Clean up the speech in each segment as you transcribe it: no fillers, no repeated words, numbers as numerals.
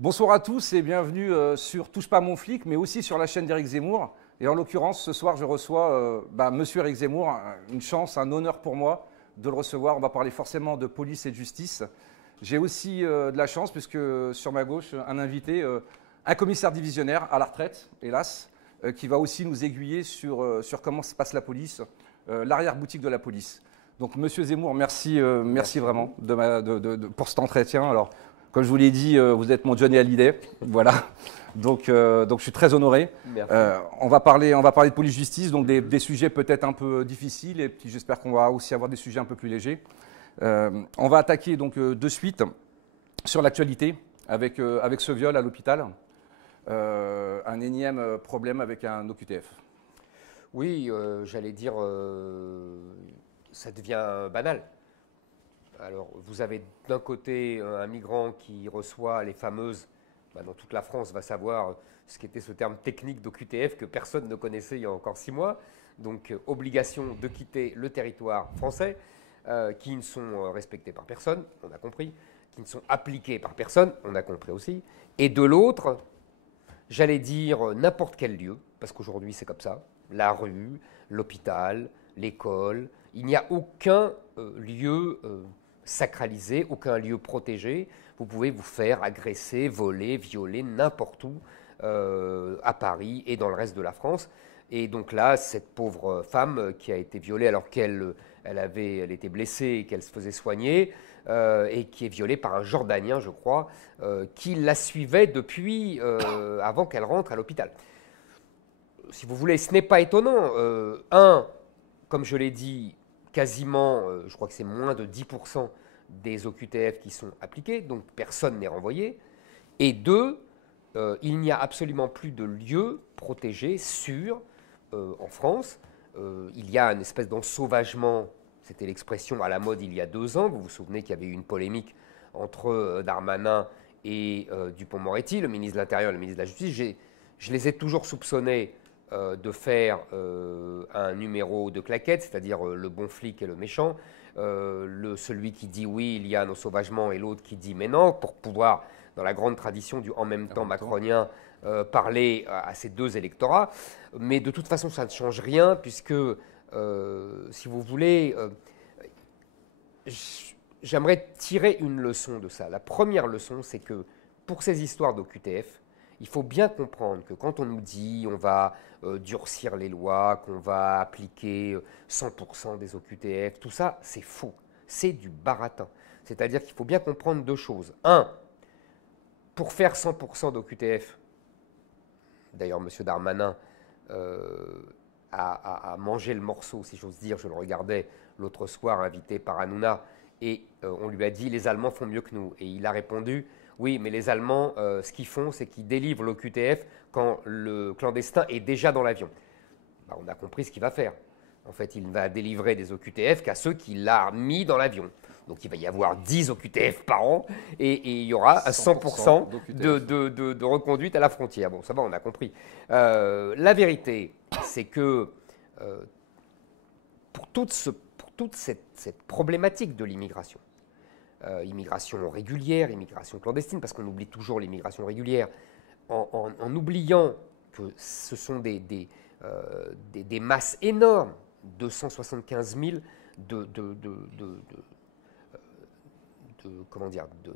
Bonsoir à tous et bienvenue sur Touche pas mon flic, mais aussi sur la chaîne d'Éric Zemmour. Et en l'occurrence, ce soir, je reçois Monsieur Éric Zemmour. Une chance, un honneur pour moi de le recevoir. On va parler forcément de police et de justice. J'ai aussi de la chance, puisque sur ma gauche, un invité, un commissaire divisionnaire à la retraite, hélas, qui va aussi nous aiguiller sur comment se passe la police, l'arrière-boutique de la police. Donc, Monsieur Zemmour, merci vraiment pour cet entretien. Alors, comme je vous l'ai dit, vous êtes mon Johnny Hallyday, voilà. Donc je suis très honoré. On va parler de police-justice, donc des sujets peut-être un peu difficiles, et puis j'espère qu'on va aussi avoir des sujets un peu plus légers. On va attaquer donc de suite sur l'actualité avec ce viol à l'hôpital, un énième problème avec un OQTF. Oui, j'allais dire, ça devient banal. Alors, vous avez d'un côté un migrant qui reçoit les fameuses, dans toute la France va savoir ce qu'était ce terme technique d'OQTF que personne ne connaissait il y a encore 6 mois. Donc, obligation de quitter le territoire français, qui ne sont respectés par personne, on a compris, qui ne sont appliqués par personne, on a compris aussi. Et de l'autre, j'allais dire n'importe quel lieu, parce qu'aujourd'hui c'est comme ça, la rue, l'hôpital, l'école, il n'y a aucun lieu sacralisé, aucun lieu protégé. Vous pouvez vous faire agresser, voler, violer n'importe où à Paris et dans le reste de la France. Et donc là, cette pauvre femme qui a été violée alors qu'elle était blessée et qu'elle se faisait soigner, et qui est violée par un Jordanien, je crois, qui la suivait depuis avant qu'elle rentre à l'hôpital. Si vous voulez, ce n'est pas étonnant. Comme je l'ai dit, quasiment, je crois que c'est moins de 10% des OQTF qui sont appliqués, donc personne n'est renvoyé. Et deux, il n'y a absolument plus de lieux protégés, sûrs, en France. Il y a une espèce d'ensauvagement, c'était l'expression à la mode il y a 2 ans. Vous vous souvenez qu'il y avait eu une polémique entre Darmanin et Dupond-Moretti, le ministre de l'Intérieur et le ministre de la Justice. Je les ai toujours soupçonnés de faire un numéro de claquette, c'est-à-dire le bon flic et le méchant, celui qui dit oui, il y a un ensauvagement, et l'autre qui dit mais non, pour pouvoir, dans la grande tradition du en même temps macronien, parler à ces deux électorats. Mais de toute façon, ça ne change rien, puisque, si vous voulez, j'aimerais tirer une leçon de ça. La première leçon, c'est que pour ces histoires d'OQTF, il faut bien comprendre que quand on nous dit on va durcir les lois, qu'on va appliquer 100% des OQTF, tout ça, c'est faux. C'est du baratin. C'est-à-dire qu'il faut bien comprendre 2 choses. Un, pour faire 100% d'OQTF, d'ailleurs, M. Darmanin a mangé le morceau, si j'ose dire. Je le regardais l'autre soir, invité par Hanouna, et on lui a dit « les Allemands font mieux que nous ». Et il a répondu « oui, mais les Allemands, ce qu'ils font, c'est qu'ils délivrent l'OQTF quand le clandestin est déjà dans l'avion ». On a compris ce qu'il va faire. En fait, il ne va délivrer des OQTF qu'à ceux qu'il a mis dans l'avion. Donc, il va y avoir 10 OQTF par an et il y aura 100% de reconduite à la frontière. Bon, ça va, on a compris. La vérité, c'est que pour toute cette problématique de l'immigration, immigration régulière, immigration clandestine, parce qu'on oublie toujours l'immigration régulière, en oubliant que ce sont des masses énormes, 275 000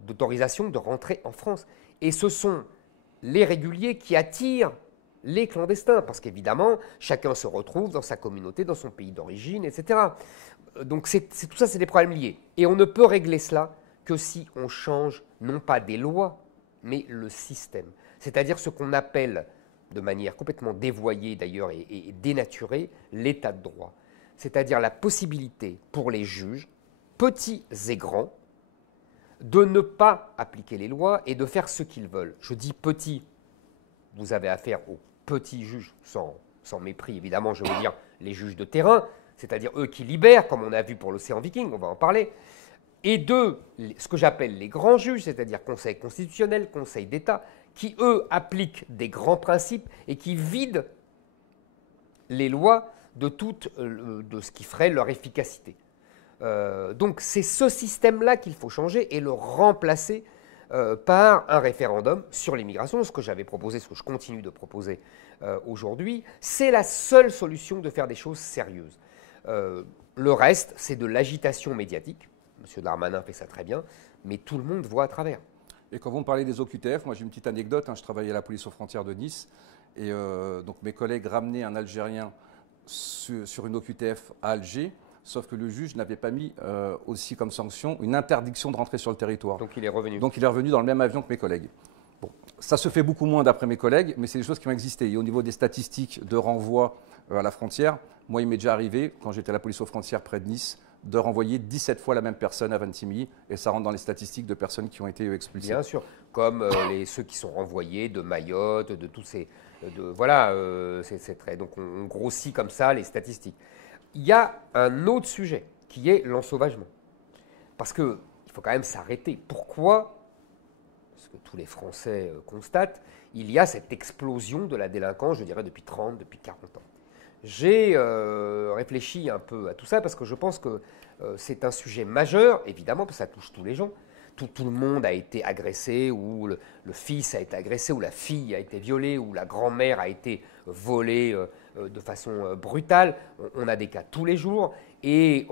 d'autorisation de rentrer en France. Et ce sont les réguliers qui attirent les clandestins, parce qu'évidemment, chacun se retrouve dans sa communauté, dans son pays d'origine, etc. Donc tout ça, c'est des problèmes liés. Et on ne peut régler cela que si on change, non pas des lois, mais le système. C'est-à-dire ce qu'on appelle, de manière complètement dévoyée d'ailleurs et dénaturée, l'état de droit. C'est-à-dire la possibilité pour les juges, petits et grands, de ne pas appliquer les lois et de faire ce qu'ils veulent. Je dis petits, vous avez affaire aux petits juges, sans mépris évidemment, je veux dire les juges de terrain, c'est-à-dire eux qui libèrent, comme on a vu pour l'Océan Viking, on va en parler, et de ce que j'appelle les grands juges, c'est-à-dire Conseil constitutionnel, Conseil d'État, qui eux appliquent des grands principes et qui vident les lois de ce qui ferait leur efficacité. Donc c'est ce système-là qu'il faut changer et le remplacer par un référendum sur l'immigration, ce que j'avais proposé, ce que je continue de proposer aujourd'hui. C'est la seule solution de faire des choses sérieuses. Le reste, c'est de l'agitation médiatique. M. Darmanin fait ça très bien, mais tout le monde voit à travers. Et quand vous me parlez des OQTF, moi j'ai une petite anecdote, je travaillais à la police aux frontières de Nice, et donc mes collègues ramenaient un Algérien sur une OQTF à Alger, sauf que le juge n'avait pas mis aussi comme sanction une interdiction de rentrer sur le territoire. Donc il est revenu. Donc il est revenu dans le même avion que mes collègues. Bon, ça se fait beaucoup moins d'après mes collègues, mais c'est des choses qui ont existé. Et au niveau des statistiques de renvoi à la frontière, moi il m'est déjà arrivé, quand j'étais à la police aux frontières près de Nice, de renvoyer 17 fois la même personne à Ventimille, et ça rentre dans les statistiques de personnes qui ont été expulsées. Bien sûr, comme ceux qui sont renvoyés de Mayotte, de tous ces... voilà, c'est très... Donc on grossit comme ça les statistiques. Il y a un autre sujet qui est l'ensauvagement. Parce qu'il faut quand même s'arrêter. Pourquoi, ce que tous les Français constatent, il y a cette explosion de la délinquance, je dirais depuis 30, depuis 40 ans. J'ai réfléchi un peu à tout ça parce que je pense que c'est un sujet majeur, évidemment, parce que ça touche tous les gens. Tout le monde a été agressé, ou le fils a été agressé, ou la fille a été violée, ou la grand-mère a été volée de façon brutale. On a des cas tous les jours. Et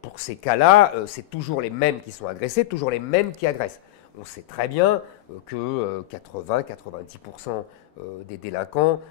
pour ces cas-là, c'est toujours les mêmes qui sont agressés, toujours les mêmes qui agressent. On sait très bien que 80-90% des délinquants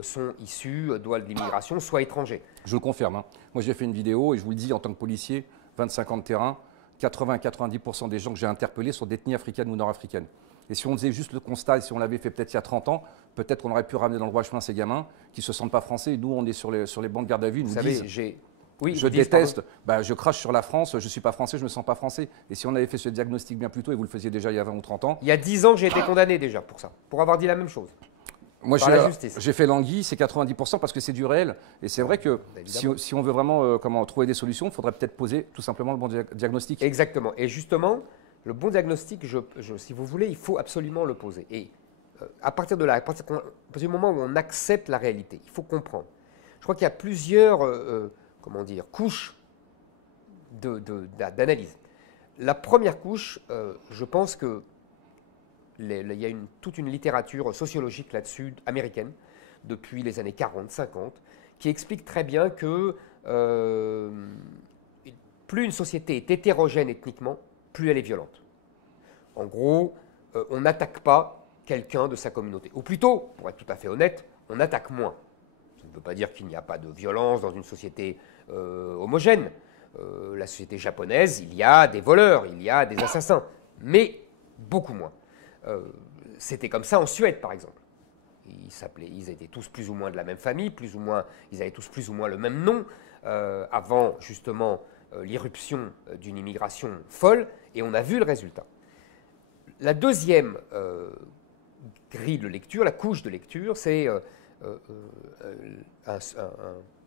sont issus soit de l'immigration, soit étrangers. Je le confirme. Moi, j'ai fait une vidéo et je vous le dis en tant que policier, 25 ans de terrain, 80-90% des gens que j'ai interpellés sont d'ethnie africaine ou nord-africaine. Et si on faisait juste le constat, et si on l'avait fait peut-être il y a 30 ans, peut-être qu'on aurait pu ramener dans le droit chemin ces gamins qui ne se sentent pas français. Et nous, on est sur les bancs de garde à vue. Vous savez, oui, je déteste, je crache sur la France, je ne suis pas français, je ne me sens pas français. Et si on avait fait ce diagnostic bien plus tôt, et vous le faisiez déjà il y a 20 ou 30 ans. Il y a 10 ans, j'ai été condamné déjà pour ça, pour avoir dit la même chose. Moi, j'ai fait l'anguille, c'est 90% parce que c'est du réel. Et c'est vrai que si on veut vraiment trouver des solutions, il faudrait peut-être poser tout simplement le bon diagnostic. Exactement. Et justement, le bon diagnostic, si vous voulez, il faut absolument le poser. Et à partir de là, à partir du moment où on accepte la réalité, il faut comprendre. Je crois qu'il y a plusieurs couches d'analyse. La première couche, je pense que il y a toute une littérature sociologique là-dessus, américaine, depuis les années 40, 50, qui explique très bien que plus une société est hétérogène ethniquement, plus elle est violente. En gros, on n'attaque pas quelqu'un de sa communauté. Ou plutôt, pour être tout à fait honnête, on attaque moins. Ça ne veut pas dire qu'il n'y a pas de violence dans une société homogène. La société japonaise, il y a des voleurs, il y a des assassins, mais beaucoup moins. C'était comme ça en Suède, par exemple. Ils étaient tous plus ou moins de la même famille, ils avaient tous plus ou moins le même nom, avant justement l'irruption d'une immigration folle, et on a vu le résultat. La deuxième grille de lecture, la couche de lecture, c'est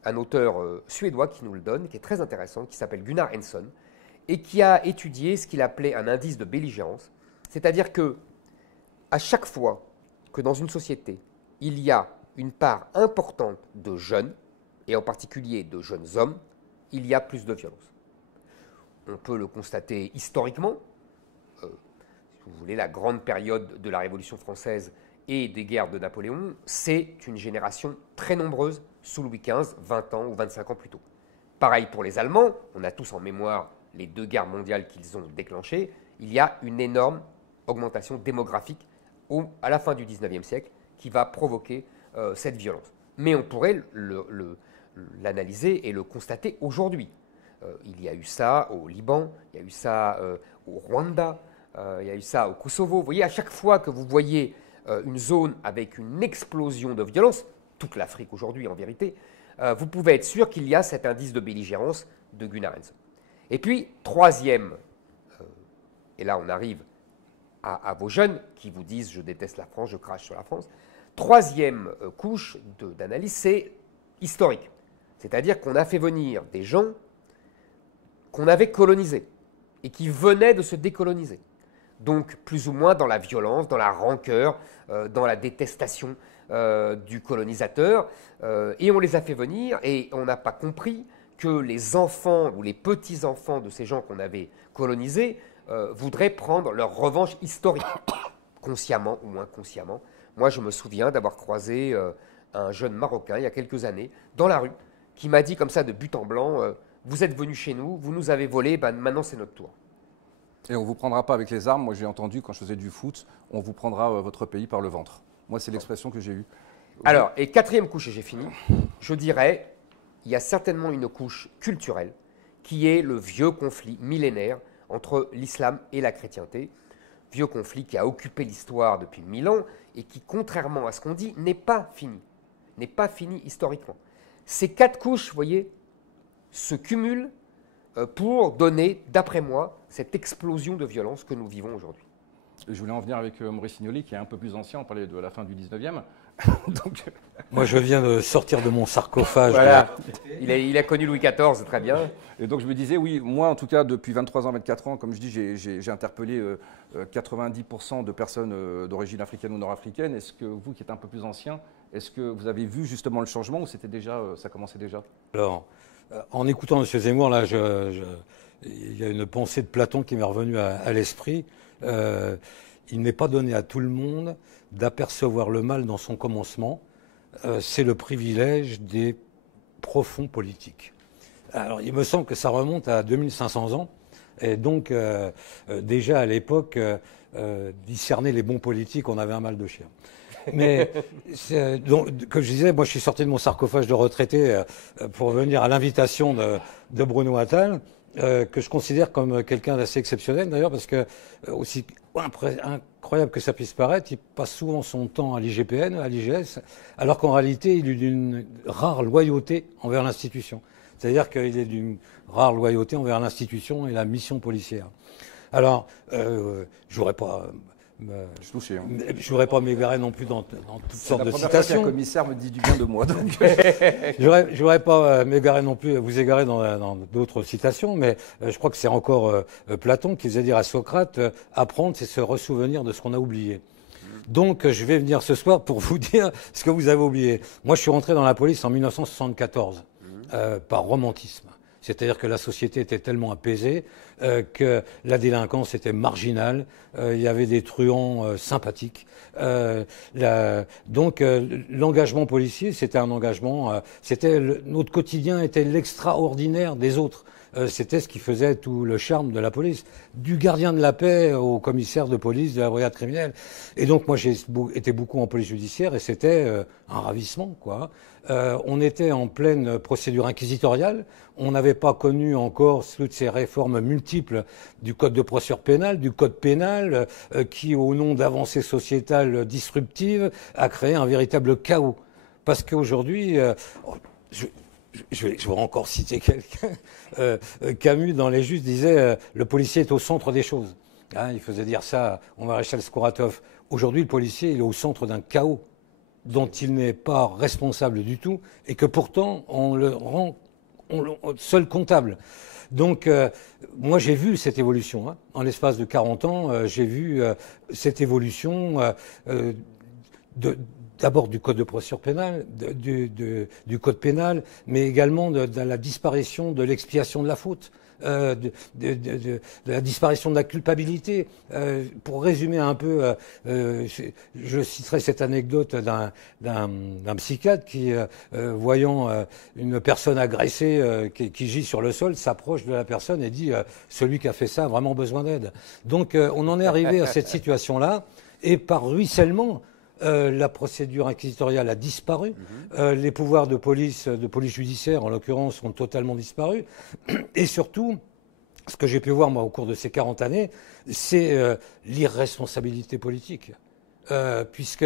un auteur suédois qui nous le donne, qui est très intéressant, qui s'appelle Gunnar Henson, et qui a étudié ce qu'il appelait un indice de belligérance, c'est-à-dire que à chaque fois que dans une société, il y a une part importante de jeunes, et en particulier de jeunes hommes, il y a plus de violence. On peut le constater historiquement. Si vous voulez, la grande période de la Révolution française et des guerres de Napoléon, c'est une génération très nombreuse sous Louis XV, 20 ans ou 25 ans plus tôt. Pareil pour les Allemands, on a tous en mémoire les 2 guerres mondiales qu'ils ont déclenchées. Il y a une énorme augmentation démographique à la fin du XIXe siècle qui va provoquer cette violence. Mais on pourrait l'analyser et le constater aujourd'hui. Il y a eu ça au Liban, il y a eu ça au Rwanda, il y a eu ça au Kosovo. Vous voyez, à chaque fois que vous voyez une zone avec une explosion de violence, toute l'Afrique aujourd'hui en vérité, vous pouvez être sûr qu'il y a cet indice de belligérance de Gunnar Henson. Et puis, troisième, et là on arrive à vos jeunes qui vous disent « je déteste la France, je crache sur la France ». Troisième couche d'analyse, c'est historique. C'est-à-dire qu'on a fait venir des gens qu'on avait colonisés et qui venaient de se décoloniser. Donc plus ou moins dans la violence, dans la rancœur, dans la détestation du colonisateur. Et on les a fait venir et on n'a pas compris que les enfants ou les petits-enfants de ces gens qu'on avait colonisés voudraient prendre leur revanche historique, consciemment ou inconsciemment. Moi, je me souviens d'avoir croisé un jeune Marocain il y a quelques années dans la rue qui m'a dit comme ça de but en blanc, vous êtes venu chez nous, vous nous avez volé, ben, maintenant c'est notre tour. Et on ne vous prendra pas avec les armes. Moi, j'ai entendu quand je faisais du foot, on vous prendra votre pays par le ventre. Moi, c'est l'expression que j'ai eue. Alors, et quatrième couche, et j'ai fini, je dirais, il y a certainement une couche culturelle qui est le vieux conflit millénaire entre l'islam et la chrétienté. Vieux conflit qui a occupé l'histoire depuis 1000 ans et qui, contrairement à ce qu'on dit, n'est pas fini. N'est pas fini historiquement. Ces 4 couches, vous voyez, se cumulent pour donner, d'après moi, cette explosion de violence que nous vivons aujourd'hui. Je voulais en venir avec Maurice Signoli, qui est un peu plus ancien, on parlait de la fin du 19e. Donc... Moi, je viens de sortir de mon sarcophage. Voilà. Il a connu Louis XIV, très bien. Et donc je me disais, oui, moi en tout cas, depuis 23 ans, 24 ans, comme je dis, j'ai interpellé 90% de personnes d'origine africaine ou nord-africaine. Est-ce que vous, qui êtes un peu plus ancien, est-ce que vous avez vu justement le changement ou c'était déjà, ça commençait déjà? Alors, en écoutant M. Zemmour, là, il y a une pensée de Platon qui m'est revenue à l'esprit. Il n'est pas donné à tout le monde d'apercevoir le mal dans son commencement. C'est le privilège des profonds politiques. Alors, il me semble que ça remonte à 2500 ans. Et donc, déjà à l'époque, discerner les bons politiques, on avait un mal de chien. Mais, donc, comme je disais, moi je suis sorti de mon sarcophage de retraité pour venir à l'invitation de Bruno Attal, que je considère comme quelqu'un d'assez exceptionnel d'ailleurs, parce que aussi incroyable que ça puisse paraître, il passe souvent son temps à l'IGPN, à l'IGS, alors qu'en réalité il est d'une rare loyauté envers l'institution. C'est-à-dire qu'il est d'une rare loyauté envers l'institution et la mission policière. Alors, je voudrais pas... Je voudrais pas m'égarer non plus dans toutes sortes de citations. C'est la première fois qu'un commissaire me dit du bien de moi. Donc. Je voudrais pas m'égarer non plus, vous égarer dans d'autres citations, mais je crois que c'est encore Platon qui faisait dire à Socrate, apprendre, c'est se ressouvenir de ce qu'on a oublié. Donc, je vais venir ce soir pour vous dire ce que vous avez oublié. Moi, je suis rentré dans la police en 1974 par romantisme. C'est-à-dire que la société était tellement apaisée que la délinquance était marginale. Il y avait des truands sympathiques. Donc l'engagement policier, c'était un engagement. Notre quotidien était l'extraordinaire des autres. C'était ce qui faisait tout le charme de la police, du gardien de la paix au commissaire de police de la brigade criminelle. Et donc moi j'ai été beaucoup en police judiciaire et c'était un ravissement, quoi. On était en pleine procédure inquisitoriale. On n'avait pas connu encore toutes ces réformes multiples du code de procédure pénale, du code pénal, qui, au nom d'avancées sociétales disruptives, a créé un véritable chaos. Parce qu'aujourd'hui, je vais encore citer quelqu'un. Camus, dans Les Justes, disait le policier est au centre des choses. Hein, il faisait dire ça au maréchal Skouratov. Aujourd'hui, le policier, il est au centre d'un chaos dont il n'est pas responsable du tout et que pourtant on le rend seul comptable. Donc moi j'ai vu cette évolution. Hein. En l'espace de 40 ans, j'ai vu cette évolution d'abord du code de procédure pénale, du code pénal, mais également de la disparition de l'expiation de la faute. De la disparition de la culpabilité. Pour résumer un peu, je citerai cette anecdote d'un psychiatre qui, voyant une personne agressée qui gît sur le sol, s'approche de la personne et dit celui qui a fait ça a vraiment besoin d'aide. Donc on en est arrivé à cette situation-là, et par ruissellement, la procédure inquisitoriale a disparu. Les pouvoirs de police judiciaire, en l'occurrence, ont totalement disparu. Et surtout, ce que j'ai pu voir, moi, au cours de ces 40 années, c'est l'irresponsabilité politique. Puisque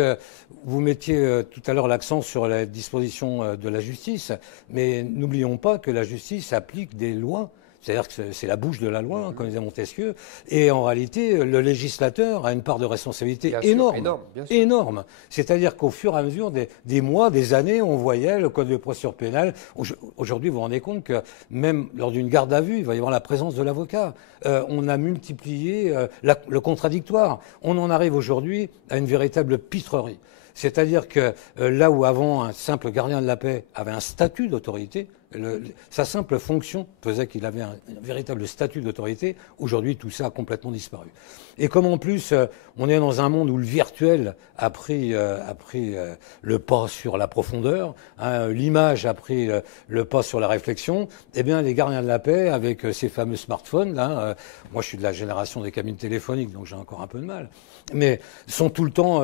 vous mettiez tout à l'heure l'accent sur la disposition de la justice, mais n'oublions pas que la justice applique des lois. C'est-à-dire que c'est la bouche de la loi, hein, comme disait Montesquieu. Et en réalité, le législateur a une part de responsabilité énorme. C'est-à-dire qu'au fur et à mesure des mois, des années, on voyait le code de procédure pénale. Aujourd'hui, vous vous rendez compte que même lors d'une garde à vue, il va y avoir la présence de l'avocat. On a multiplié le contradictoire. On en arrive aujourd'hui à une véritable pitrerie. C'est-à-dire que là où avant un simple gardien de la paix avait un statut d'autorité, Sa simple fonction faisait qu'il avait un véritable statut d'autorité. Aujourd'hui, tout ça a complètement disparu. Et comme en plus, on est dans un monde où le virtuel a pris le pas sur la profondeur, hein, l'image a pris le pas sur la réflexion, eh bien, les gardiens de la paix, avec ces fameux smartphones, là, moi je suis de la génération des cabines téléphoniques, donc j'ai encore un peu de mal, mais sont tout le temps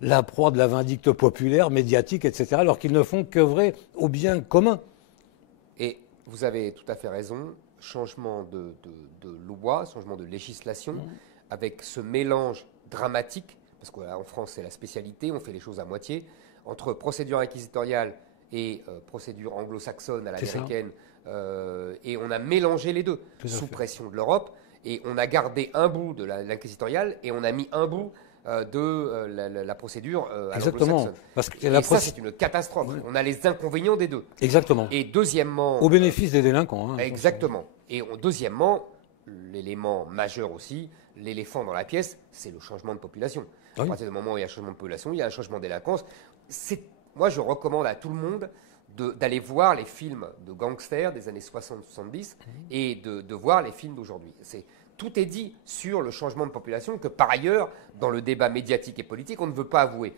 la proie de la vindicte populaire, médiatique, etc., alors qu'ils ne font qu'œuvrer au bien commun. Et vous avez tout à fait raison, changement de loi, changement de législation, avec ce mélange dramatique, parce qu'en France c'est la spécialité, on fait les choses à moitié, entre procédure inquisitoriale et procédure anglo-saxonne à l'américaine, et on a mélangé les deux, sous pression de l'Europe, et on a gardé un bout de l'inquisitoriale et on a mis un bout de la procédure à l'anglo-saxonne. Parce que ça, c'est une catastrophe. Oui. On a les inconvénients des deux. Exactement. Et deuxièmement... Au bénéfice des délinquants. Hein, exactement. Et deuxièmement, l'élément majeur aussi, l'éléphant dans la pièce, c'est le changement de population. Oui. À partir du moment où il y a un changement de population, il y a un changement de délinquance. Moi, je recommande à tout le monde d'aller voir les films de gangsters des années 60-70 et de voir les films d'aujourd'hui. Tout est dit sur le changement de population que, par ailleurs, dans le débat médiatique et politique, on ne veut pas avouer.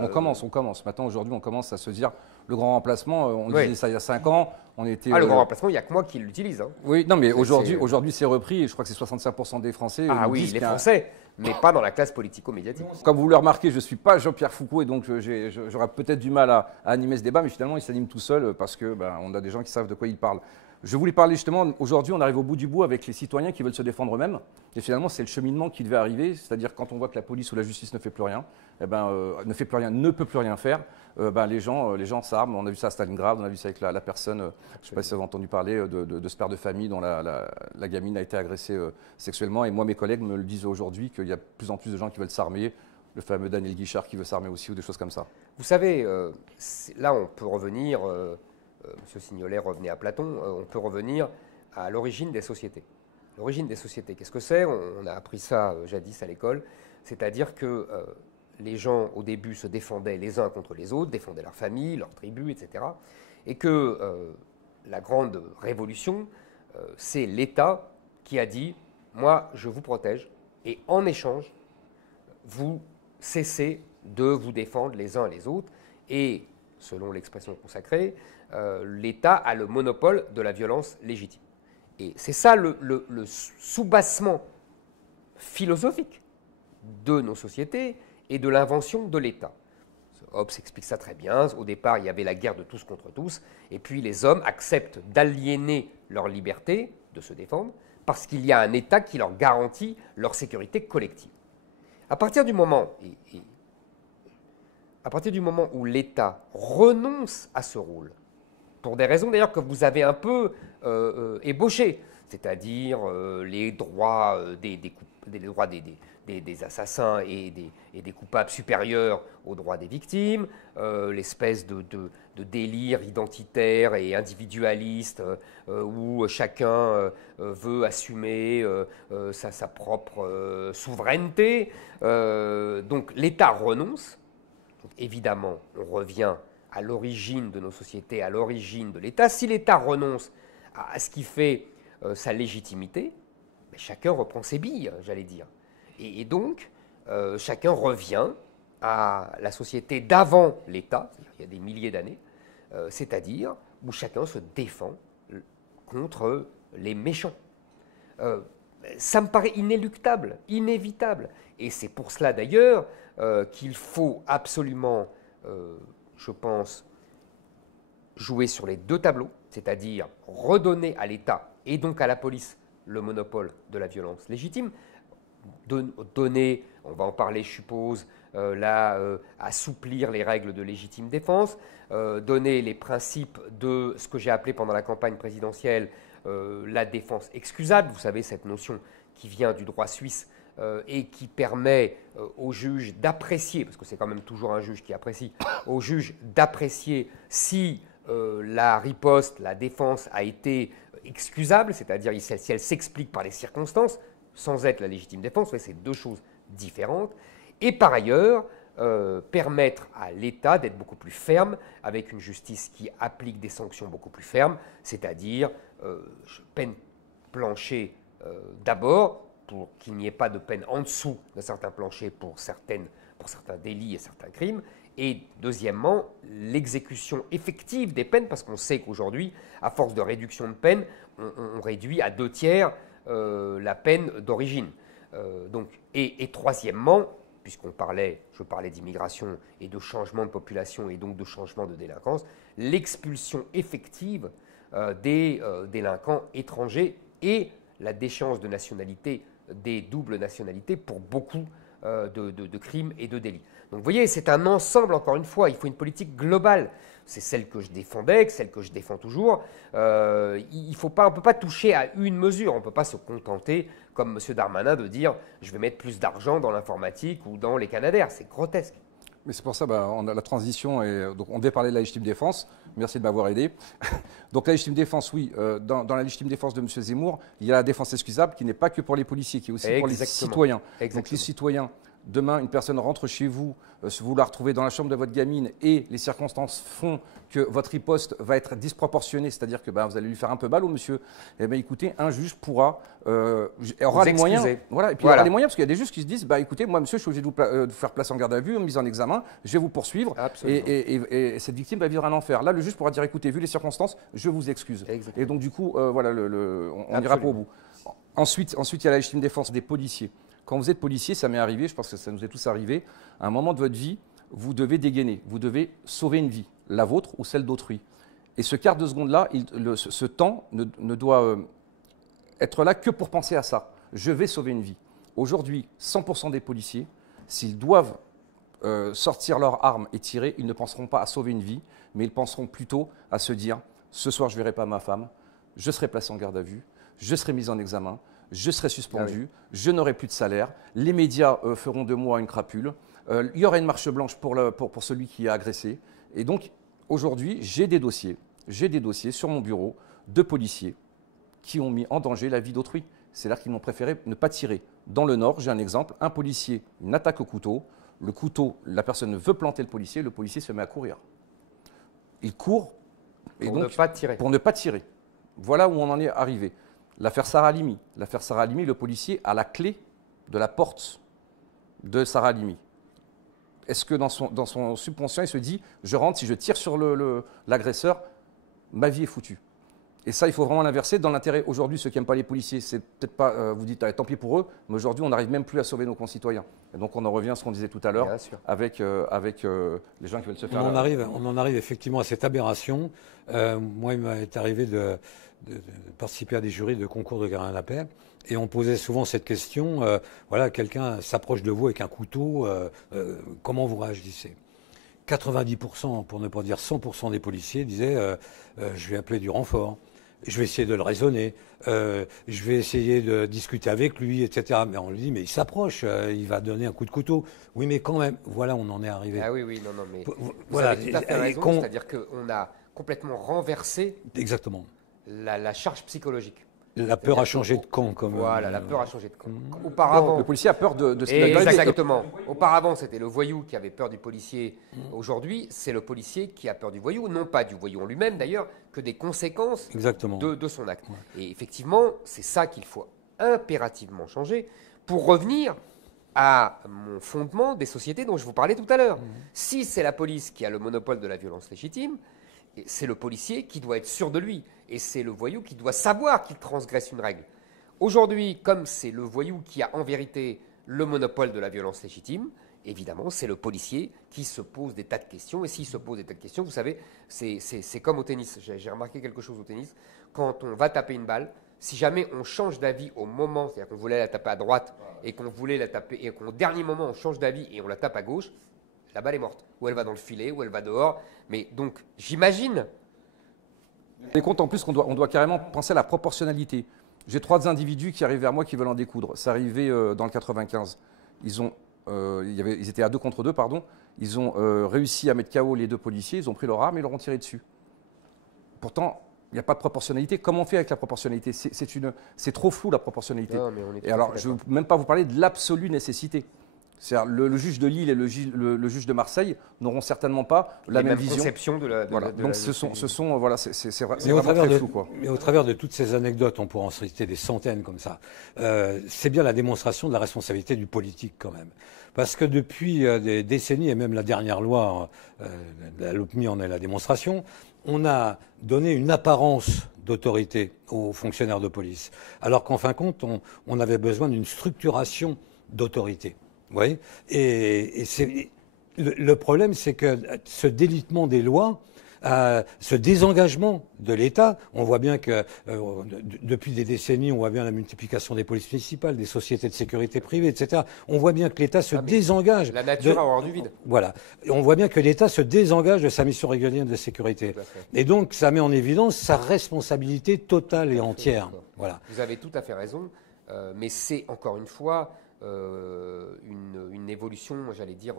On commence. Maintenant, aujourd'hui, on commence à se dire le grand remplacement, on disait ça il y a 5 ans. Le grand remplacement, il n'y a que moi qui l'utilise. Hein. Oui, non, mais aujourd'hui, c'est repris et je crois que c'est 65% des Français. Ah oui, les Français, mais pas dans la classe politico-médiatique. Comme vous le remarquez, je ne suis pas Jean-Pierre Foucault et donc j'aurai peut-être du mal à animer ce débat, mais finalement, il s'anime tout seul parce qu'on a des gens qui savent de quoi ils parlent. Je voulais parler justement, aujourd'hui on arrive au bout du bout avec les citoyens qui veulent se défendre eux-mêmes. Et finalement c'est le cheminement qui devait arriver, c'est-à-dire quand on voit que la police ou la justice ne fait plus rien, ne fait plus rien, ne peut plus rien faire, les gens s'arment. On a vu ça à Stalingrad, on a vu ça avec la personne, je ne sais pas si vous avez entendu parler de ce père de famille dont la gamine a été agressée sexuellement. Et moi mes collègues me le disent aujourd'hui qu'il y a de plus en plus de gens qui veulent s'armer, le fameux Daniel Guichard qui veut s'armer aussi ou des choses comme ça. Vous savez, là on peut revenir... Monsieur Signolet revenait à Platon, on peut revenir à l'origine des sociétés. L'origine des sociétés, qu'est-ce que c'est? On a appris ça jadis à l'école, c'est-à-dire que les gens au début se défendaient les uns contre les autres, défendaient leur famille, leur tribu, etc. Et que la grande révolution, c'est l'État qui a dit « moi je vous protège et en échange, vous cessez de vous défendre les uns les autres » et selon l'expression consacrée, l'État a le monopole de la violence légitime. Et c'est ça le soubassement philosophique de nos sociétés et de l'invention de l'État. Hobbes explique ça très bien. Au départ, il y avait la guerre de tous contre tous, et puis les hommes acceptent d'aliéner leur liberté de se défendre parce qu'il y a un État qui leur garantit leur sécurité collective. À partir du moment où l'État renonce à ce rôle, pour des raisons d'ailleurs que vous avez un peu ébauchées, c'est-à-dire les droits des assassins et des coupables supérieurs aux droits des victimes, l'espèce de délire identitaire et individualiste où chacun veut assumer sa propre souveraineté. Donc l'État renonce. Donc, évidemment, on revient à l'origine de nos sociétés, à l'origine de l'État. Si l'État renonce à ce qui fait sa légitimité, chacun reprend ses billes, j'allais dire. Et donc, chacun revient à la société d'avant l'État, il y a des milliers d'années, c'est-à-dire où chacun se défend contre les méchants. Ça me paraît inéluctable, inévitable. Et c'est pour cela d'ailleurs qu'il faut absolument, je pense, jouer sur les deux tableaux, c'est-à-dire redonner à l'État et donc à la police le monopole de la violence légitime, donner, on va en parler je suppose, assouplir les règles de légitime défense, donner les principes de ce que j'ai appelé pendant la campagne présidentielle la défense excusable, vous savez cette notion qui vient du droit suisse et qui permet au juge d'apprécier, parce que c'est quand même toujours un juge qui apprécie, au juge d'apprécier si la riposte, la défense a été excusable, c'est-à-dire si elle s'explique par les circonstances, sans être la légitime défense, c'est deux choses différentes. Et par ailleurs, permettre à l'État d'être beaucoup plus ferme, avec une justice qui applique des sanctions beaucoup plus fermes, c'est-à-dire peine plancher d'abord, pour qu'il n'y ait pas de peine en dessous d'un certain plancher pour certains délits et certains crimes, et deuxièmement, l'exécution effective des peines, parce qu'on sait qu'aujourd'hui, à force de réduction de peine, on réduit à 2/3 la peine d'origine. Et troisièmement, puisque je parlais d'immigration et de changement de population et donc de changement de délinquance, l'expulsion effective des délinquants étrangers et la déchéance de nationalité, des doubles nationalités pour beaucoup de crimes et de délits. Donc vous voyez, c'est un ensemble, encore une fois, il faut une politique globale. C'est celle que je défendais, celle que je défends toujours. On ne peut pas toucher à une mesure, on ne peut pas se contenter, comme M. Darmanin, de dire « je vais mettre plus d'argent dans l'informatique ou dans les Canadair ». C'est grotesque. Mais c'est pour ça, on a la transition, et donc on devait parler de la légitime défense. Merci de m'avoir aidé. Donc la légitime défense, oui, dans la légitime défense de M. Zemmour, il y a la défense excusable qui n'est pas que pour les policiers, qui est aussi pour les citoyens. Donc les citoyens, demain, une personne rentre chez vous, vous la retrouvez dans la chambre de votre gamine et les circonstances font que votre riposte va être disproportionnée, c'est-à-dire que vous allez lui faire un peu mal au monsieur. Eh bien, écoutez, un juge aura les moyens. Voilà, et puis il aura les moyens, parce qu'il y a des juges qui se disent, écoutez, moi, monsieur, je suis obligé de vous faire placer en garde à vue, mise en examen, je vais vous poursuivre, et cette victime va vivre un enfer. Là, le juge pourra dire, écoutez, vu les circonstances, je vous excuse. Exactement. Et donc, du coup, on n'ira pas au bout. Ensuite, il y a la légitime défense des policiers. Quand vous êtes policier, ça m'est arrivé, je pense que ça nous est tous arrivé, à un moment de votre vie, vous devez dégainer, vous devez sauver une vie, la vôtre ou celle d'autrui. Et ce quart de seconde-là, ce temps ne doit être là que pour penser à ça. Je vais sauver une vie. Aujourd'hui, 100% des policiers, s'ils doivent sortir leurs armes et tirer, ils ne penseront pas à sauver une vie, mais ils penseront plutôt à se dire « ce soir, je ne verrai pas ma femme, je serai placé en garde à vue, je serai mis en examen, je serai suspendu, je n'aurai plus de salaire, les médias feront de moi une crapule, il y aura une marche blanche pour celui qui a agressé. » Et donc, aujourd'hui, j'ai des dossiers sur mon bureau de policiers qui ont mis en danger la vie d'autrui. C'est-à-dire qu'ils m'ont préféré ne pas tirer. Dans le Nord, j'ai un exemple, un policier, une attaque au couteau, le couteau, la personne veut planter le policier se met à courir. Il court pour ne pas tirer. Pour ne pas tirer. Voilà où on en est arrivé. L'affaire Sarah Halimi, le policier a la clé de la porte de Sarah Halimi. Est-ce que dans son subconscient, il se dit « je rentre, si je tire sur l'agresseur, ma vie est foutue ». Et ça, il faut vraiment l'inverser. Dans l'intérêt, aujourd'hui, ceux qui n'aiment pas les policiers, c'est peut-être pas, vous dites tant pis pour eux, mais aujourd'hui, on n'arrive même plus à sauver nos concitoyens. Et donc, on en revient à ce qu'on disait tout à l'heure avec les gens qui veulent se faire... On en arrive effectivement à cette aberration. Moi, il m'est arrivé de participer à des jurys de concours de gardien de la paix. Et on posait souvent cette question, quelqu'un s'approche de vous avec un couteau, comment vous réagissez ? 90%, pour ne pas dire 100% des policiers disaient je vais appeler du renfort, je vais essayer de le raisonner, je vais essayer de discuter avec lui, etc. Mais on lui dit, mais il s'approche, il va donner un coup de couteau. Oui, mais quand même, voilà, on en est arrivé. Ah oui, non, mais vous avez tout à fait raison, c'est-à-dire qu'on a complètement renversé la charge psychologique. La peur a changé de camp. La peur a changé de camp. Auparavant, le policier a peur de ce qu'il a dit. Exactement. Auparavant, c'était le voyou qui avait peur du policier. Aujourd'hui, c'est le policier qui a peur du voyou, non pas du voyou en lui-même d'ailleurs, que des conséquences de son acte. Ouais. Et effectivement, c'est ça qu'il faut impérativement changer pour revenir à mon fondement des sociétés dont je vous parlais tout à l'heure. Si c'est la police qui a le monopole de la violence légitime, c'est le policier qui doit être sûr de lui. Et c'est le voyou qui doit savoir qu'il transgresse une règle. Aujourd'hui, comme c'est le voyou qui a en vérité le monopole de la violence légitime, évidemment, c'est le policier qui se pose des tas de questions. Et s'il se pose des tas de questions, vous savez, c'est comme au tennis. J'ai remarqué quelque chose au tennis. Quand on va taper une balle, si jamais on change d'avis au moment, c'est-à-dire qu'on voulait la taper à droite et qu'on voulait la taper, et qu'au dernier moment on change d'avis et on la tape à gauche, la balle est morte. Ou elle va dans le filet, ou elle va dehors. Mais donc, j'imagine... Et compte en plus qu'on doit carrément penser à la proportionnalité. J'ai 3 individus qui arrivent vers moi qui veulent en découdre. C'est arrivé dans le 95. Ils étaient à 2 contre 2, pardon. Ils ont réussi à mettre KO les 2 policiers. Ils ont pris leur arme et leur ont tiré dessus. Pourtant, il n'y a pas de proportionnalité. Comment on fait avec la proportionnalité ? C'est trop flou, la proportionnalité. Non, et alors, je ne veux même pas vous parler de l'absolue nécessité. C'est-à-dire le juge de Lille et le juge de Marseille n'auront certainement pas la même vision. Conception de la. Voilà. Donc voilà, c'est vraiment très flou, quoi. Mais au travers de toutes ces anecdotes, on pourrait en citer des centaines comme ça. C'est bien la démonstration de la responsabilité du politique quand même. Parce que depuis des décennies, et même la dernière loi, la LOPMI en est la démonstration, on a donné une apparence d'autorité aux fonctionnaires de police. Alors qu'en fin de compte, on avait besoin d'une structuration d'autorité. Vous voyez ? Et le problème, c'est que ce délitement des lois, ce désengagement de l'État, on voit bien que depuis des décennies, on voit bien la multiplication des polices municipales, des sociétés de sécurité privées, etc. On voit bien que l'État se désengage. La nature a horreur du vide. Voilà. Et on voit bien que l'État se désengage de sa mission régalienne de sécurité. Et donc, ça met en évidence sa responsabilité totale et entière. Voilà. Vous avez tout à fait raison, mais c'est encore une fois une évolution, j'allais dire,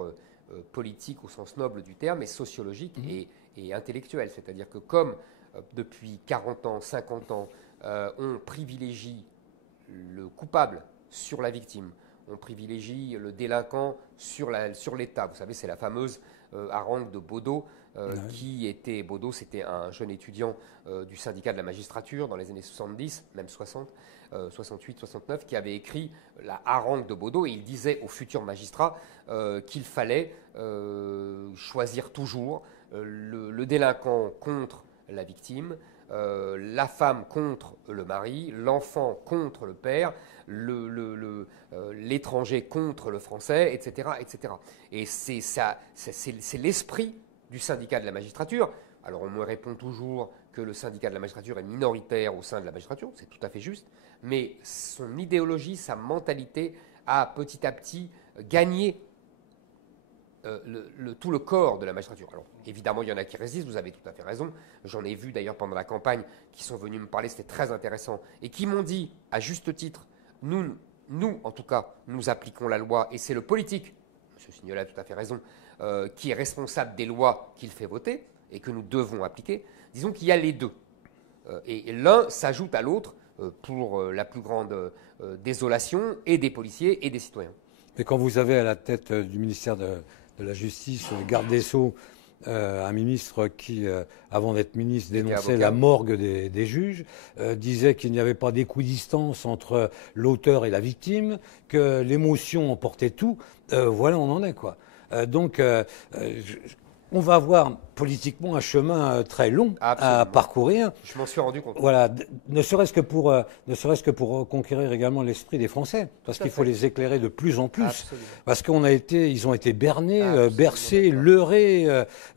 politique au sens noble du terme, et sociologique et intellectuelle. C'est-à-dire que comme depuis 40 ans, 50 ans, on privilégie le coupable sur la victime, on privilégie le délinquant sur l'État. Vous savez, c'est la fameuse harangue de Baudot, Baudot, c'était un jeune étudiant du syndicat de la magistrature dans les années 70, même 60, 68, 69, qui avait écrit la harangue de Baudot, et il disait aux futurs magistrats qu'il fallait choisir toujours le délinquant contre la victime, la femme contre le mari, l'enfant contre le père, l'étranger contre le français, etc. etc. Et c'est l'esprit du syndicat de la magistrature. Alors on me répond toujours que le syndicat de la magistrature est minoritaire au sein de la magistrature, c'est tout à fait juste, mais son idéologie, sa mentalité a petit à petit gagné tout le corps de la magistrature. Alors, évidemment, il y en a qui résistent, vous avez tout à fait raison. J'en ai vu d'ailleurs pendant la campagne qui sont venus me parler, c'était très intéressant, et qui m'ont dit, à juste titre, nous, en tout cas, nous appliquons la loi, et c'est le politique, M. Signolet a tout à fait raison, qui est responsable des lois qu'il fait voter, et que nous devons appliquer. Disons qu'il y a les deux. Et l'un s'ajoute à l'autre pour la plus grande désolation, et des policiers et des citoyens. Mais quand vous avez à la tête du ministère de la Justice, le garde des Sceaux, un ministre qui, avant d'être ministre, dénonçait la morgue des juges, disait qu'il n'y avait pas d'équidistance entre l'auteur et la victime, que l'émotion emportait tout. Voilà, on en est, quoi. Donc, on va avoir politiquement un chemin très long à parcourir. Je m'en suis rendu compte. Voilà, ne serait-ce que pour conquérir également l'esprit des Français, parce qu'il faut les éclairer de plus en plus. Absolument. Parce ils ont été bernés, bercés, leurrés.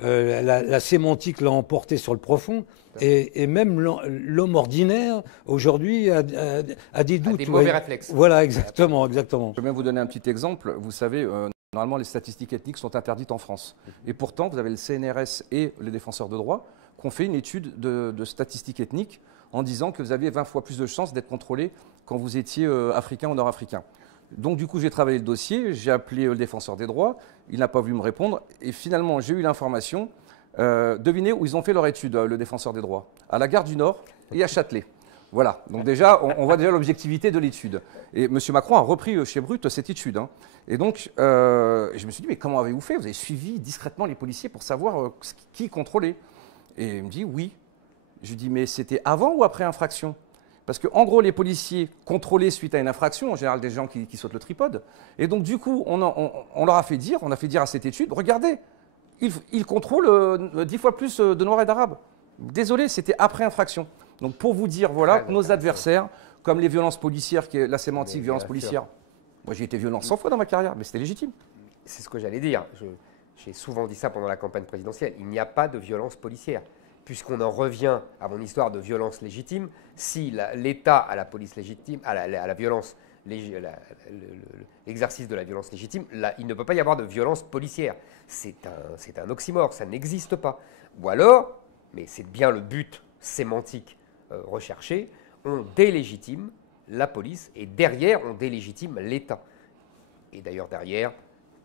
La sémantique l'a emporté sur le profond. Et même l'homme ordinaire, aujourd'hui, a des doutes. Des mauvais réflexes. Voilà, exactement. Je peux même vous donner un petit exemple. Vous savez, normalement, les statistiques ethniques sont interdites en France. Et pourtant, vous avez le CNRS et les défenseurs de droit qui ont fait une étude de statistiques ethniques en disant que vous aviez 20 fois plus de chances d'être contrôlé quand vous étiez africain ou nord-africain. Donc, du coup, j'ai travaillé le dossier, j'ai appelé le défenseur des droits, il n'a pas voulu me répondre. Et finalement, j'ai eu l'information. Devinez où ils ont fait leur étude, le défenseur des droits? À la Gare du Nord et à Châtelet. Voilà, donc déjà, on voit déjà l'objectivité de l'étude. Et M. Macron a repris chez Brut cette étude. Hein. Et donc, je me suis dit, mais comment avez-vous fait? Vous avez suivi discrètement les policiers pour savoir qui contrôlait? Et il me dit, oui. Je lui dis, mais c'était avant ou après infraction? Parce qu'en gros, les policiers contrôlaient suite à une infraction, en général des gens qui sautent le tripode. Et donc, du coup, on leur a fait dire, à cette étude, regardez, ils contrôlent 10 fois plus de Noirs et d'Arabes. Désolé, c'était après infraction. Donc pour vous dire, voilà, nos adversaires, comme les violences policières, qui est la sémantique violence policière. Moi j'ai été violent 100 fois dans ma carrière, mais c'était légitime. C'est ce que j'allais dire. J'ai souvent dit ça pendant la campagne présidentielle. Il n'y a pas de violence policière. Puisqu'on en revient à mon histoire de violence légitime, si l'État a la police légitime, à la violence, l'exercice de la violence légitime, là, il ne peut pas y avoir de violence policière. C'est un oxymore, ça n'existe pas. Ou alors, mais c'est bien le but sémantique recherché, on délégitime la police et derrière, on délégitime l'État. Et d'ailleurs, derrière,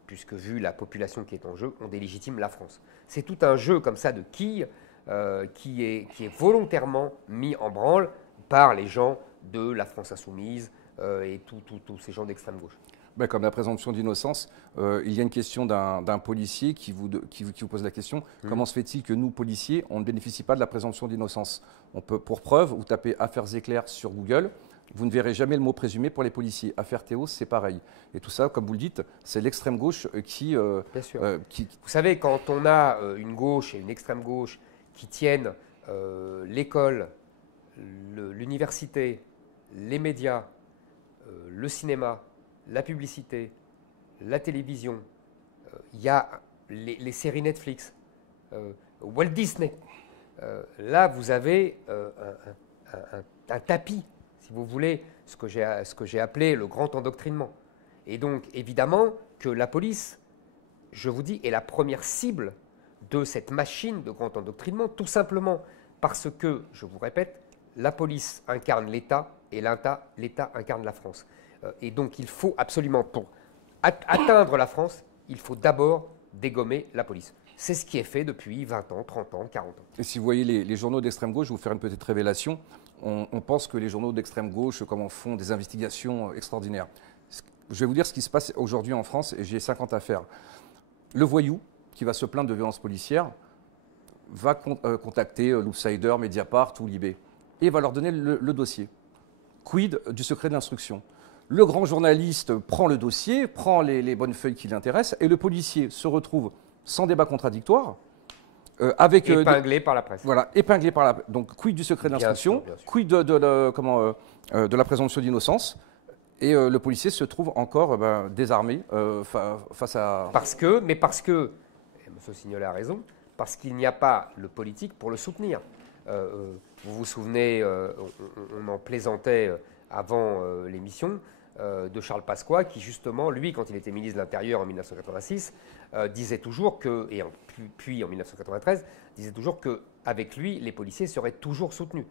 puisque vu la population qui est en jeu, on délégitime la France. C'est tout un jeu comme ça de quilles qui est volontairement mis en branle par les gens de la France insoumise et tous ces gens d'extrême gauche. Ben, comme la présomption d'innocence, il y a une question d'un policier qui vous pose la question, comment se fait-il que nous, policiers, on ne bénéficie pas de la présomption d'innocence? On peut, pour preuve, vous tapez affaires éclairs sur Google, vous ne verrez jamais le mot présumé pour les policiers. Affaire Théo, c'est pareil. Et tout ça, comme vous le dites, c'est l'extrême gauche qui... Bien sûr. Vous savez, quand on a une gauche et une extrême gauche qui tiennent l'école, l'université, les médias, le cinéma, la publicité, la télévision, il y a les séries Netflix, Walt Disney. Là, vous avez un tapis, si vous voulez, ce que j'ai appelé le grand endoctrinement. Et donc, évidemment, que la police, je vous dis, est la première cible de cette machine de grand endoctrinement, tout simplement parce que, je vous répète, la police incarne l'État et l'État incarne la France. Et donc, il faut absolument, pour atteindre la France, il faut d'abord dégommer la police. C'est ce qui est fait depuis 20 ans, 30 ans, 40 ans. Et si vous voyez les journaux d'extrême gauche, je vais vous faire une petite révélation. On pense que les journaux d'extrême gauche, comment font des investigations extraordinaires. Je vais vous dire ce qui se passe aujourd'hui en France, et j'ai 50 affaires. Le voyou, qui va se plaindre de violences policières, va contacter l'Outsider, Mediapart ou Libé, et va leur donner le dossier. Quid du secret de l'instruction? Le grand journaliste prend le dossier, prend les bonnes feuilles qui l'intéressent, et le policier se retrouve sans débat contradictoire, épinglé par la presse. Voilà, épinglé par la presse. Donc, quid du secret d'instruction, quid de la présomption d'innocence, et le policier se trouve encore désarmé face à... Parce que, et M. Signolet a raison, parce qu'il n'y a pas le politique pour le soutenir. Vous vous souvenez, on en plaisantait avant l'émission, de Charles Pasqua, qui justement, lui, quand il était ministre de l'Intérieur en 1986, disait toujours que, et puis en 1993, disait toujours qu'avec lui, les policiers seraient toujours soutenus.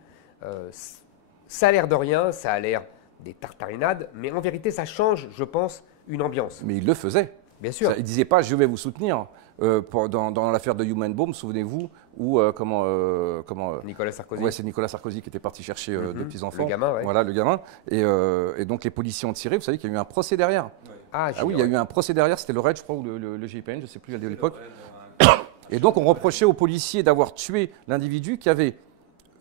Ça a l'air de rien, ça a l'air des tartarinades, mais en vérité, ça change, je pense, une ambiance. Mais il le faisait. Bien sûr. Il ne disait pas « je vais vous soutenir ». Dans l'affaire de Human Bomb, souvenez-vous, où Nicolas Sarkozy. Ouais, c'est Nicolas Sarkozy qui était parti chercher des petits-enfants. Le gamin, ouais. Voilà, le gamin. Et donc les policiers ont tiré. Vous savez qu'il y a eu un procès derrière. Ouais. Ah oui, il y a eu un procès derrière. C'était le RAID, je crois, ou le GIPN, je ne sais plus à l'époque. Et donc on reprochait aux policiers d'avoir tué l'individu qui avait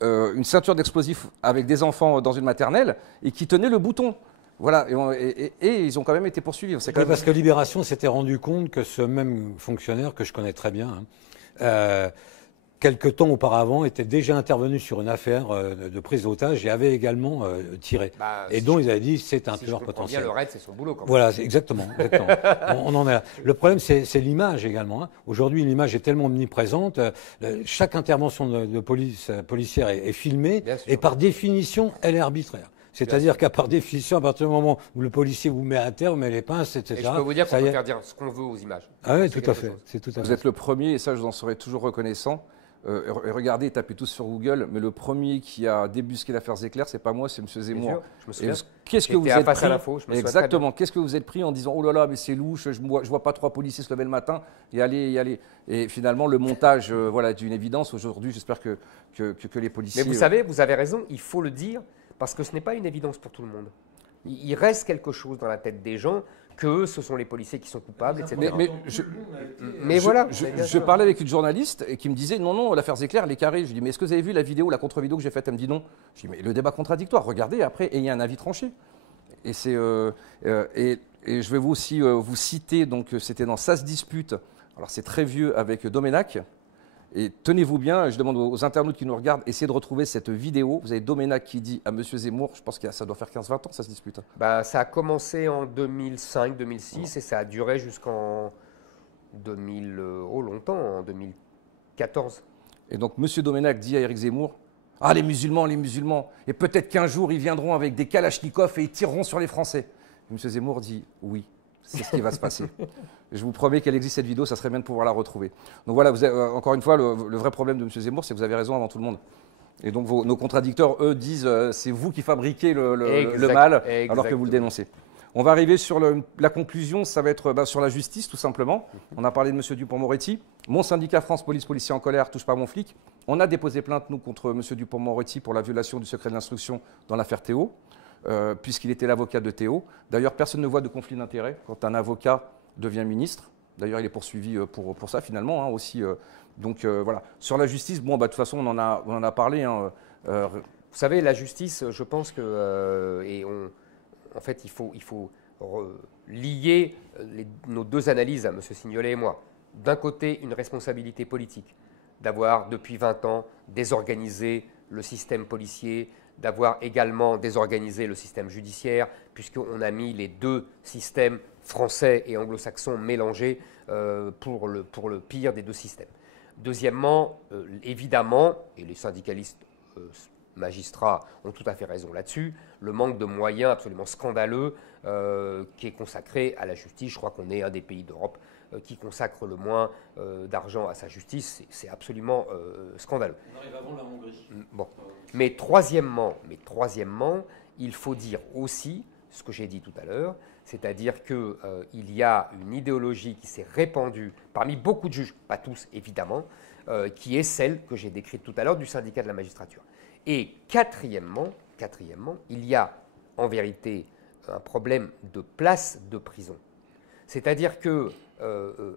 une ceinture d'explosifs avec des enfants dans une maternelle et qui tenait le bouton. Voilà, et ils ont quand même été poursuivis. Parce que Libération s'était rendu compte que ce même fonctionnaire, que je connais très bien, quelque temps auparavant, était déjà intervenu sur une affaire de prise d'otage et avait également tiré. Et donc ils avaient dit c'est un tueur potentiel. Bien, le RAID, c'est son boulot quand même. Voilà, exactement. on en est là. Le problème, c'est l'image également. Aujourd'hui, l'image est tellement omniprésente. Chaque intervention de police policière est filmée et par définition, elle est arbitraire. C'est-à-dire qu'à par définition, à partir du moment où le policier vous met à terre, vous met les pinces, etc. Et je peux vous dire qu'on peut faire dire ce qu'on veut aux images. Ah oui, tout à fait. Vous êtes le premier, et ça, je vous en serai toujours reconnaissant. Regardez, tapez tous sur Google, mais le premier qui a débusqué l'affaire Éclair, c'est pas moi, c'est M. Zemmour. Je me souviens. Qu'est-ce que vous êtes pris l'info, exactement. Qu'est-ce que vous êtes pris en disant oh là là, mais c'est louche, je vois pas 3 policiers se lever le matin et aller. Et finalement, le montage, voilà, est une évidence. Aujourd'hui, j'espère que les policiers. Mais vous savez, vous avez raison, il faut le dire. Parce que ce n'est pas une évidence pour tout le monde. Il reste quelque chose dans la tête des gens que ce sont les policiers qui sont coupables, etc. Je parlais avec une journaliste qui me disait non, l'affaire Éclair, elle est carrée. Je lui dis mais est-ce que vous avez vu la vidéo, la contre-vidéo que j'ai faite? Elle me dit non. Je dis mais le débat contradictoire, regardez après et il y a un avis tranché. Et c'est et je vais aussi vous citer, donc c'était dans Ça se dispute. Alors c'est très vieux avec Doménac. Et tenez-vous bien, je demande aux internautes qui nous regardent, essayez de retrouver cette vidéo. Vous avez Doménac qui dit à M. Zemmour, je pense que ça doit faire 15-20 ans, ça se dispute. Ça a commencé en 2005-2006 et ça a duré jusqu'en 2014. Et donc M. Doménac dit à Éric Zemmour, ah les musulmans, et peut-être qu'un jour ils viendront avec des kalachnikovs et ils tireront sur les Français. Et M. Zemmour dit oui. C'est ce qui va se passer. Je vous promets qu'elle existe cette vidéo, ça serait bien de pouvoir la retrouver. Donc voilà, encore une fois, le vrai problème de M. Zemmour, c'est que vous avez raison avant tout le monde. Et donc nos contradicteurs, eux, disent c'est vous qui fabriquez le mal, alors que vous le dénoncez. On va arriver sur la conclusion, ça va être sur la justice, tout simplement. On a parlé de M. Dupond-Moretti. Mon syndicat France Police Policiers en colère, touche pas mon flic. On a déposé plainte, nous, contre M. Dupond-Moretti pour la violation du secret de l'instruction dans l'affaire Théo. puisqu'il était l'avocat de Théo. D'ailleurs, personne ne voit de conflit d'intérêt quand un avocat devient ministre. D'ailleurs, il est poursuivi pour ça, finalement, hein, aussi. Donc, voilà. Sur la justice, bon, bah, de toute façon, on en a parlé. Hein, vous savez, la justice, je pense que... en fait, il faut lier nos deux analyses, à M. Signolet et moi. D'un côté, une responsabilité politique, d'avoir depuis 20 ans désorganisé le système policier, d'avoir également désorganisé le système judiciaire, puisqu'on a mis les deux systèmes français et anglo-saxons mélangés pour le pire des deux systèmes. Deuxièmement, évidemment, et les syndicalistes magistrats ont tout à fait raison là-dessus, le manque de moyens absolument scandaleux qui est consacré à la justice. Je crois qu'on est un des pays d'Europe qui consacre le moins d'argent à sa justice. C'est absolument scandaleux. On arrive avant la Hongrie. Bon. Mais troisièmement, il faut dire aussi ce que j'ai dit tout à l'heure, c'est-à-dire qu'il y a une idéologie qui s'est répandue parmi beaucoup de juges, pas tous évidemment, qui est celle que j'ai décrite tout à l'heure du syndicat de la magistrature. Et quatrièmement, il y a en vérité un problème de place de prison. C'est-à-dire que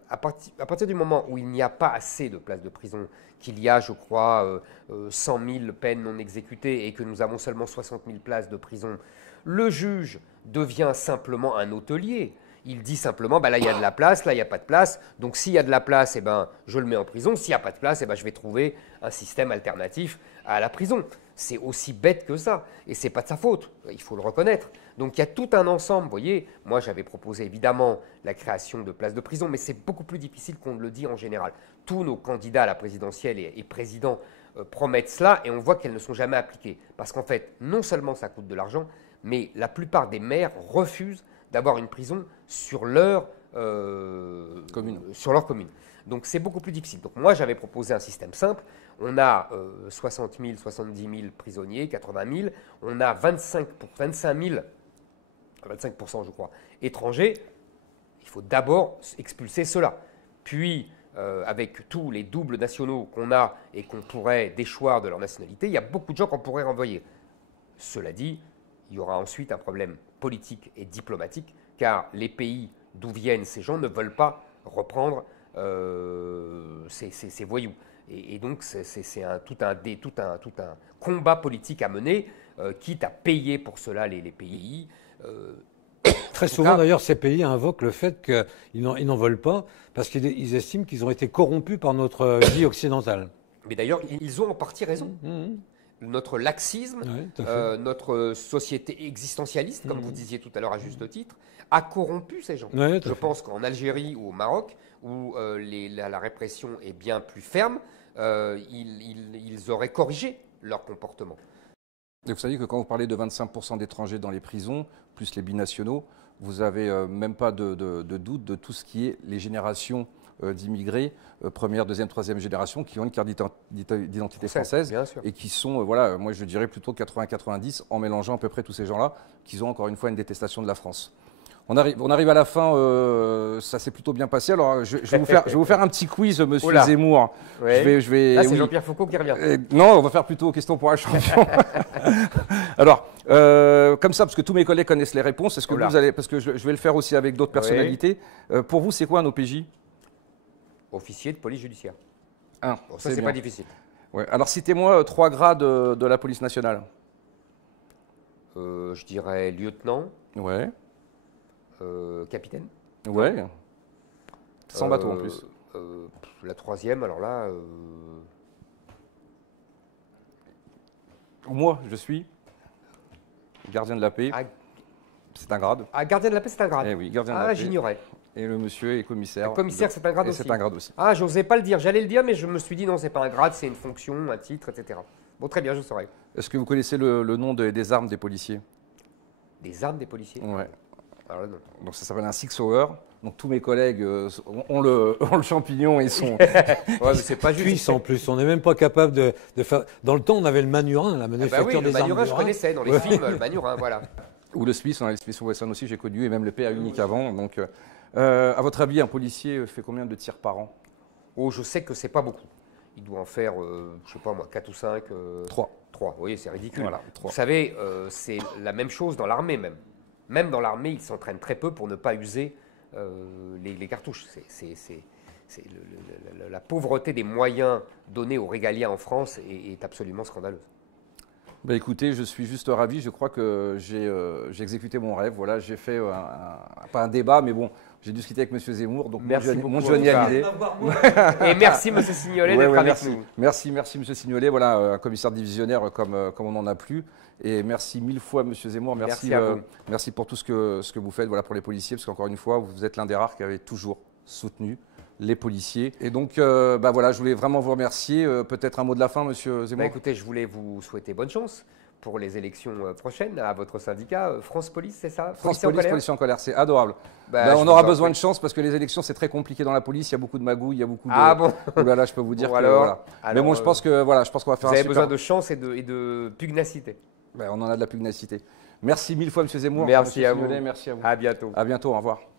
à partir du moment où il n'y a pas assez de places de prison, qu'il y a, je crois, 100 000 peines non exécutées et que nous avons seulement 60 000 places de prison, le juge devient simplement un hôtelier. Il dit simplement, bah là il y a de la place, là il n'y a pas de place, donc s'il y a de la place, eh ben, je le mets en prison, s'il n'y a pas de place, eh ben, je vais trouver un système alternatif à la prison. C'est aussi bête que ça, et ce n'est pas de sa faute, il faut le reconnaître. Donc il y a tout un ensemble, vous voyez, moi j'avais proposé évidemment la création de places de prison, mais c'est beaucoup plus difficile qu'on ne le dit en général. Tous nos candidats à la présidentielle et présidents promettent cela, et on voit qu'elles ne sont jamais appliquées. Parce qu'en fait, non seulement ça coûte de l'argent, mais la plupart des maires refusent d'avoir une prison sur leur commune. Donc c'est beaucoup plus difficile. Donc moi j'avais proposé un système simple. On a 60 000, 70 000 prisonniers, 80 000. On a 25 000, 25% je crois, étrangers. Il faut d'abord expulser ceux-là. Puis avec tous les doubles nationaux qu'on a et qu'on pourrait déchoir de leur nationalité, il y a beaucoup de gens qu'on pourrait renvoyer. Cela dit, il y aura ensuite un problème politique et diplomatique, car les pays d'où viennent ces gens ne veulent pas reprendre ces voyous. Et donc, c'est tout un combat politique à mener, quitte à payer pour cela les pays. Très souvent, d'ailleurs, ces pays invoquent le fait qu'ils n'en veulent pas, parce qu'ils estiment qu'ils ont été corrompus par notre vie occidentale. Mais d'ailleurs, ils ont en partie raison. Notre laxisme, notre société existentialiste, comme vous disiez tout à l'heure à juste titre, a corrompu ces gens. Je pense qu'en Algérie ou au Maroc, où la répression est bien plus ferme, ils auraient corrigé leur comportement. Et vous savez que quand vous parlez de 25% d'étrangers dans les prisons, plus les binationaux, vous n'avez même pas de doute de tout ce qui est les générations d'immigrés, première, deuxième, troisième génération, qui ont une carte d'identité française et qui sont, voilà, moi je dirais plutôt 80-90, en mélangeant à peu près tous ces gens-là, qui ont encore une fois une détestation de la France. On arrive à la fin, ça s'est plutôt bien passé. Alors, je vais vous faire un petit quiz, monsieur Zemmour. Ouais. Là, c'est Jean-Pierre Foucault qui revient. Non, on va faire plutôt question pour un champion. Alors, comme ça, parce que tous mes collègues connaissent les réponses, est-ce que vous allez, parce que je vais le faire aussi avec d'autres personnalités. Pour vous, c'est quoi un OPJ? Officier de police judiciaire. Bon, ça, c'est pas difficile. Ouais. Alors, citez-moi 3 grades de la police nationale. Je dirais lieutenant. Ouais. Capitaine. Ouais. Sans bateau en plus. La 3e, alors là. Moi, je suis gardien de la paix. C'est un grade. Ah, gardien de la paix, c'est un grade. Eh oui, gardien de la paix. Ah, j'ignorais. Et le monsieur est commissaire. Le commissaire, c'est un grade aussi. C'est un grade aussi. Ah, j'osais pas le dire. J'allais le dire, mais je me suis dit non, c'est pas un grade, c'est une fonction, un titre, etc. Bon, très bien, je saurai. Est-ce que vous connaissez le nom des armes des policiers? Des armes des policiers? Ouais. Alors là, non. Donc ça s'appelle un six hour. Donc tous mes collègues ont le champignon et sont. Ouais, mais c'est pas juste. Suisse en plus, on n'est même pas capable de faire. Dans le temps, on avait le manurin, la manufacture des armes. Le manurin, je connaissais dans les films, le manurin, voilà. Ou le Smith, on a le Smith Wesson aussi, j'ai connu, et même le PA unique avant. Donc, à votre avis, un policier fait combien de tirs par an? Oh, je sais que c'est pas beaucoup. Il doit en faire, je sais pas moi, 4 ou 5. 3. 3, vous voyez, c'est ridicule. Voilà, 3. Vous savez, c'est la même chose dans l'armée même. Même dans l'armée, ils s'entraînent très peu pour ne pas user les cartouches. La pauvreté des moyens donnés aux régaliens en France est absolument scandaleuse. Bah écoutez, je suis juste ravi. Je crois que j'ai exécuté mon rêve. Voilà, j'ai fait pas un débat, mais bon, j'ai discuté avec M. Zemmour. Donc Merci mon beaucoup, Johnny en tout Hallyday. Et merci, M. Signolet, d'être avec merci. nous. Merci, M. Signolet. Voilà, un commissaire divisionnaire comme on n'en a plus. Et merci 1000 fois, M. Zemmour. Merci à vous. Merci pour tout ce que vous faites, voilà, pour les policiers, parce qu'encore une fois, vous êtes l'un des rares qui avez toujours soutenu les policiers. Et donc, voilà, je voulais vraiment vous remercier. Peut-être un mot de la fin, M. Zemmour. Écoutez, je voulais vous souhaiter bonne chance pour les élections prochaines à votre syndicat. France Police, c'est ça? France Police, Policiers en colère, c'est adorable. Bah, on aura besoin de chance parce que les élections, c'est très compliqué dans la police. Il y a beaucoup de magouilles, il y a beaucoup de... Ah bon? Oh là là, je peux vous dire bon, que... alors, voilà. Mais bon, je pense qu'on va faire vous un avez super... besoin de chance et de pugnacité. On en a de la pugnacité. Merci 1000 fois, M. Zemmour. Merci M. à vous. Signolet, merci à vous. À bientôt. À bientôt, au revoir.